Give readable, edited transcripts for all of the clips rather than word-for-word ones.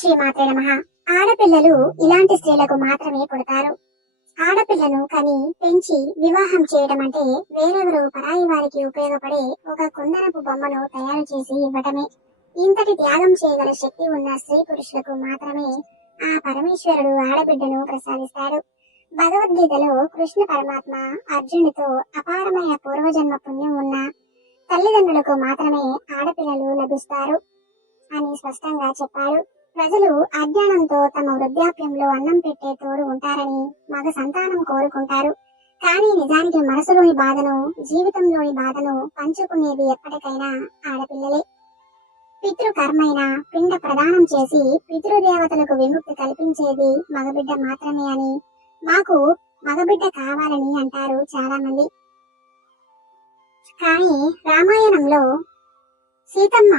శ్రీమాత్రే నమః. ఆడపిల్లలు ఇలాంటి స్త్రీలకు మాత్రమే పుడతారు. ఆడపిల్లను కని పెంచి వివాహం చేయడం అంటే వేరెవరో పరాయి వారికి ఉపయోగపడే ఒక కుందనపు బొమ్మను తయారు చేసి ఇవ్వటమే. ఇంతటి త్యాగం చేయగల శక్తి ఉన్న స్త్రీ పురుషులకు మాత్రమే ఆ పరమేశ్వరుడు ఆడబిడ్డను ప్రసాదిస్తాడు. భగవద్గీతలో కృష్ణ పరమాత్మ అర్జునుడితో అపారమైన పూర్వజన్మ పుణ్యం ఉన్న తల్లిదండ్రులకు మాత్రమే ఆడపిల్లలు లభిస్తారు అని స్పష్టంగా చెప్పాడు. ప్రజలు అజ్ఞానంతో తమ వృద్ధాప్యంలో అన్నం పెట్టే తోడు ఉంటారని మగ సంతానం కోరుకుంటారు. కానీ నిజానికి మనసులోని బాధను, జీవితంలోని బాధను పంచుకునేది ఎప్పటికైనా ఆడపిల్లలే. పితృకర్మైన పిండ ప్రదానం చేసి పితృదేవతలకు విముక్తి కల్పించేది మగబిడ్డ మాత్రమే అని, మాకు మగబిడ్డ కావాలని అంటారు చాలా మంది. కానీ రామాయణంలో సీతమ్మ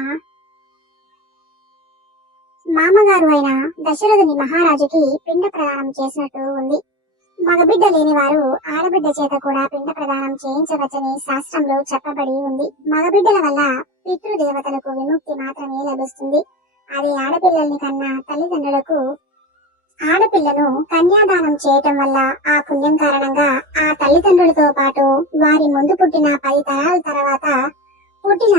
మామగారు అయిన దశరథుని మహారాజుకి పిండ ప్రదానం చేసినట్టు ఉంది. మగబిడ్డ లేని వారు ఆడబిడ్డ చేత కూడా పిండ ప్రదానం చేయించవచ్చని శాస్త్రంలో చెప్పబడి ఉంది. మగబిడ్డల వల్ల పితృదేవతలకు విముక్తి మాత్రమే లభిస్తుంది. అది ఆడపిల్లల్ని కన్నా తల్లిదండ్రులకు ఆడపిల్లను కన్యాదానం చేయటం వల్ల ఆ పుణ్యం కారణంగా ఆ తల్లిదండ్రులతో పాటు వారి ముందు పుట్టిన 10 తరాల తర్వాత పుట్టిన